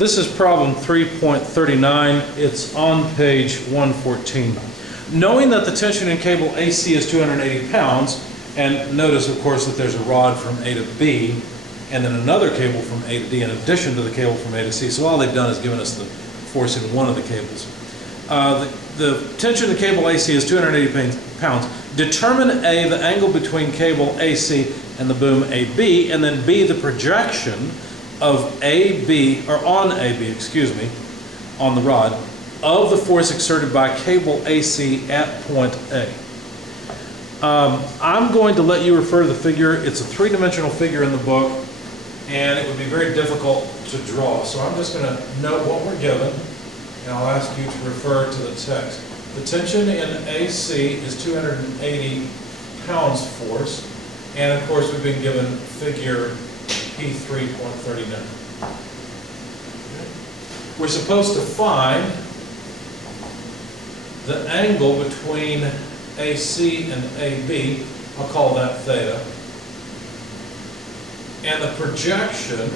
This is problem 3.39. It's on page 114. Knowing that the tension in cable AC is 280 pounds, and notice, of course, that there's a rod from A to B, and then another cable from A to D in addition to the cable from A to C. So all they've done is given us the force in one of the cables. The tension in the cable AC is 280 pounds. Determine A, the angle between cable AC and the boom AB, and then B, the projection of AB, or on AB, excuse me, on the rod, of the force exerted by cable AC at point A. I'm going to let you refer to the figure. It's a three-dimensional figure in the book, and it would be very difficult to draw. So I'm just going to note what we're given, and I'll ask you to refer to the text. The tension in AC is 280 pounds force, and of course we've been given figure P3.39. We're supposed to find the angle between AC and AB, I'll call that theta, and the projection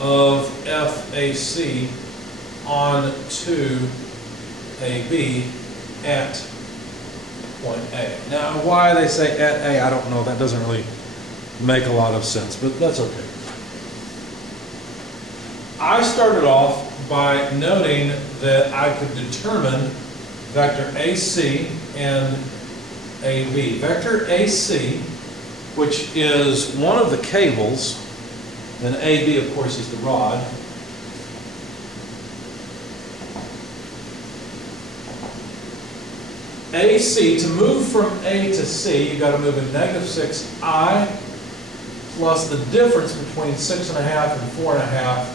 of FAC onto AB at point A. Now, why they say at A, I don't know. That doesn't really make a lot of sense, but that's okay. I started off by noting that I could determine vector AC and AB. Vector AC, which is one of the cables, and AB, of course, is the rod. AC, to move from A to C, you've got to move in -6I plus the difference between 6.5 and 4.5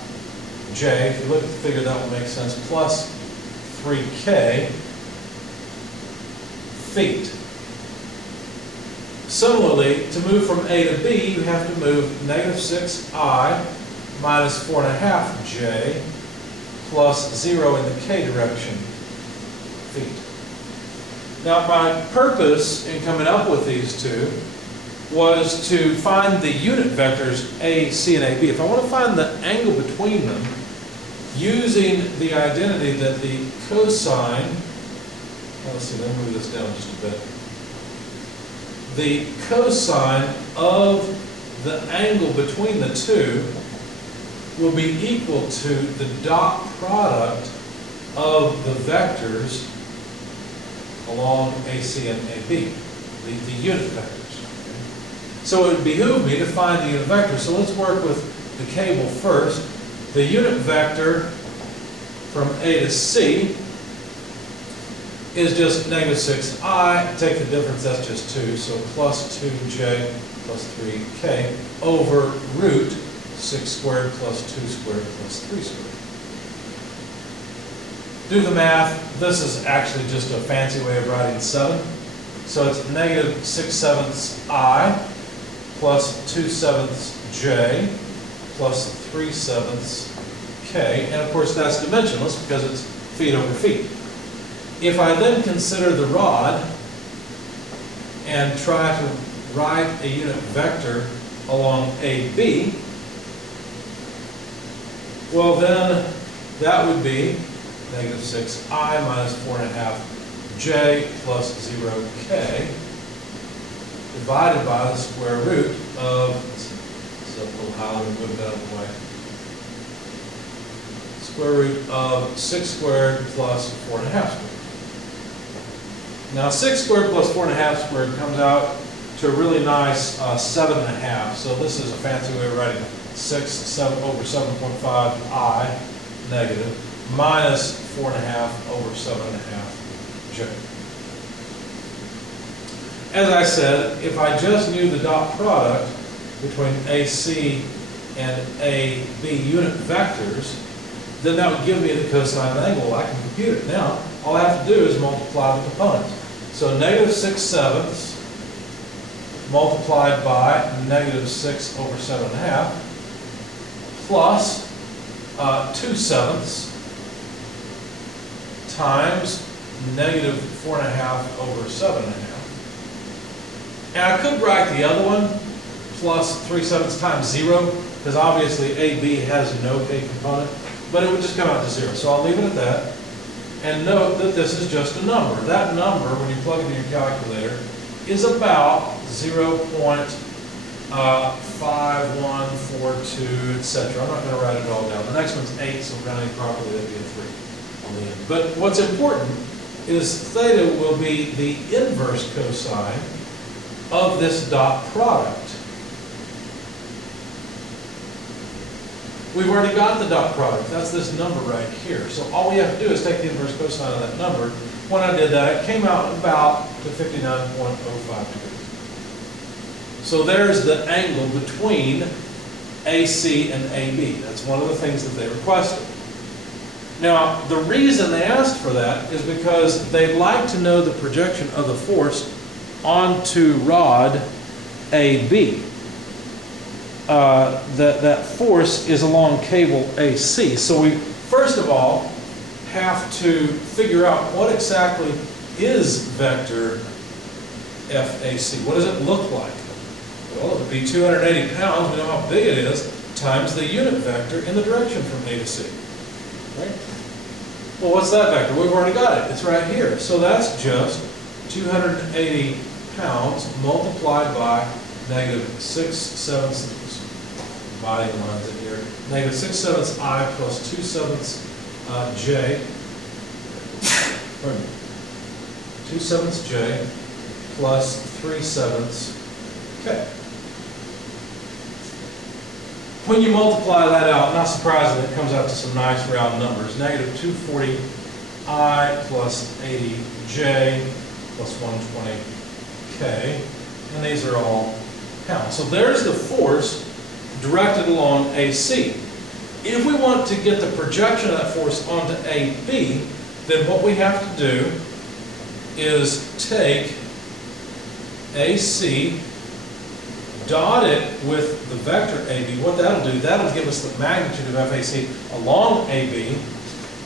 J. If you look at the figure, that will make sense, plus 3K feet. Similarly, to move from A to B, you have to move -6I minus 4.5 J plus 0 in the K direction feet. Now, my purpose in coming up with these two was to find the unit vectors A, C, and AB. If I want to find the angle between them, using the identity that the cosine, let's see, let me move this down just a bit. The cosine of the angle between the two will be equal to the dot product of the vectors along AC and AB, the unit vectors. So it would behoove me to find the unit vector. So let's work with the cable first. The unit vector from A to C is just -6I. Take the difference, that's just 2. So plus 2J plus 3K over root 6 squared plus 2 squared plus 3 squared. Do the math. This is actually just a fancy way of writing 7. So it's -6/7 I plus 2/7 J plus 3/7 K. And of course that's dimensionless because it's feet over feet. If I then consider the rod and try to write a unit vector along AB, well then that would be -6I minus 4.5 J plus 0K divided by the square root of, it's a little high, let me move that out of the way, square root of 6 squared plus 4.5 squared. Now 6 squared plus 4.5 squared comes out to a really nice 7.5. So this is a fancy way of writing 7 over 7.5 I negative minus 4.5 over 7.5 J. As I said, if I just knew the dot product between AC and AB unit vectors, then that would give me the cosine of the angle. I can compute it. Now, all I have to do is multiply the components. So -6/7 multiplied by -6 over 7.5 plus 2/7 times -4.5 over 7.5. And I could write the other one plus 3/7 times 0, because obviously AB has no K component, but it would just come out to 0. So I'll leave it at that. And note that this is just a number. That number, when you plug it in your calculator, is about 0.5142, etc. I'm not going to write it all down. The next one's 8, so rounding properly, that'd be a 3 on the end. But what's important is theta will be the inverse cosine of this dot product. We've already got the dot product. That's this number right here. So all we have to do is take the inverse cosine of that number. When I did that, it came out about to 59.05 degrees. So there's the angle between AC and AB. That's one of the things that they requested. Now, the reason they asked for that is because they'd like to know the projection of the force onto rod AB. That force is along cable AC. So we, first of all, have to figure out what exactly is vector FAC. What does it look like? Well, it would be 280 pounds, we know how big it is, times the unit vector in the direction from A to C. Right? Well, what's that vector? We've already got it. It's right here. So that's just 280 pounds multiplied by negative 6/7, dividing lines in here, negative 6/7 I plus 2/7 J, 2/7 J plus 3/7 K. When you multiply that out, not surprisingly, it comes out to some nice round numbers. Negative 240 I plus 80 J plus 120 K. And these are all pounds. So there's the force directed along AC. If we want to get the projection of that force onto AB, then what we have to do is take AC, dot it with the vector AB. What that'll do, that'll give us the magnitude of FAC along AB,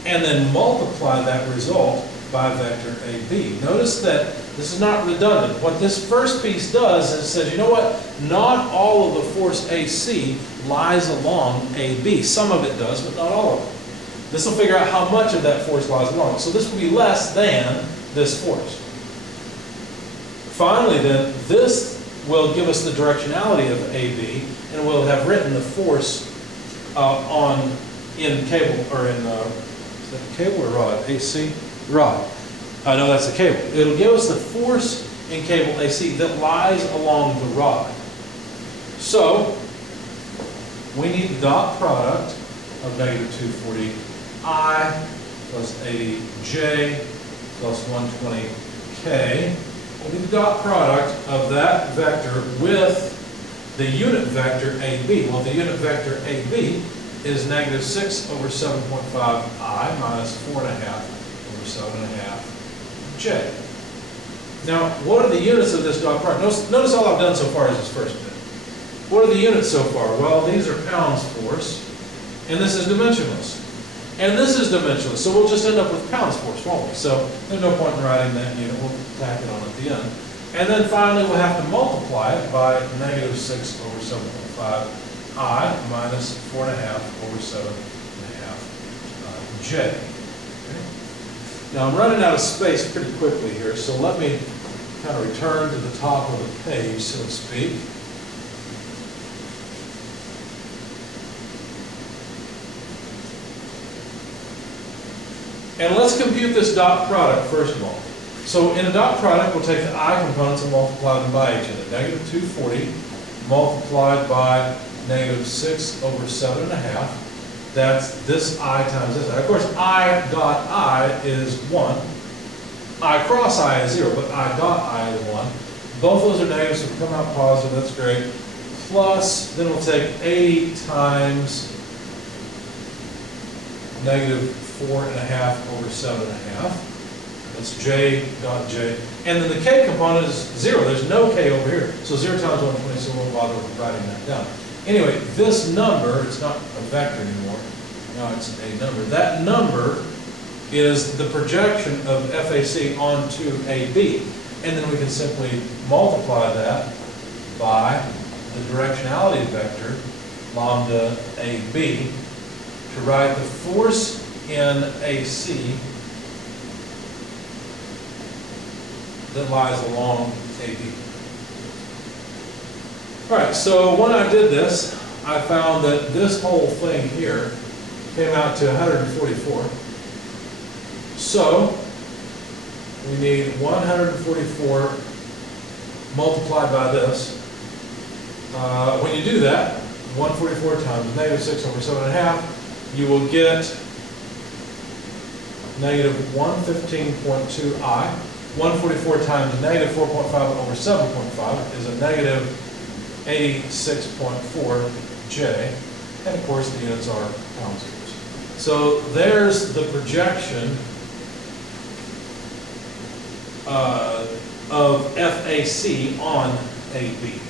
and then multiply that result by vector AB. Notice that this is not redundant. What this first piece does is it says, you know what? Not all of the force AC lies along AB. Some of it does, but not all of it. This will figure out how much of that force lies along it. So this will be less than this force. Finally then, this will give us the directionality of AB, and we'll have written the force in cable, or in, is that cable or rod? AC? Rod. No, that's the cable. It'll give us the force in cable AC that lies along the rod. So, we need the dot product of negative 240 I plus 80 J plus 120 K. We'll need the dot product of that vector with the unit vector AB. Well, the unit vector AB is negative 6 over 7.5 I minus 4.5 over 7.5 J. Now, what are the units of this dot product? Notice all I've done so far is this first bit. What are the units so far? Well, these are pounds force, and this is dimensionless. And this is dimensionless, so we'll just end up with pounds force, won't we? So there's no point in writing that unit. We'll tack it on at the end. And then finally, we'll have to multiply it by negative 6 over 7.5 I minus 4.5 over 7.5 J. Okay. Now, I'm running out of space pretty quickly here, so let me kind of return to the top of the page, so to speak. And let's compute this dot product first of all. So in a dot product, we'll take the I components and multiply them by each other. Negative 240 multiplied by negative 6 over 7.5. That's this I times this I. Of course, I dot I is 1. I cross I is 0, but I dot I is 1. Both those are negatives, so come out positive. That's great. Plus, then we'll take 80 times negative 4.5 over 7.5. That's J dot J. And then the K component is 0. There's no K over here. So 0 times 120, so we won't bother with writing that down. Anyway, this number, it's not a vector anymore. Now it's a number. That number is the projection of FAC onto AB. And then we can simply multiply that by the directionality vector lambda AB to write the force in AC that lies along AB. All right, so when I did this, I found that this whole thing here came out to 144. So we need 144 multiplied by this. When you do that, 144 times negative 6 over 7.5, you will get negative 115.2i. 144 times negative 4.5 over 7.5 is a negative 86.4j. And of course, the units are pounds. So there's the projection of FAC on AB.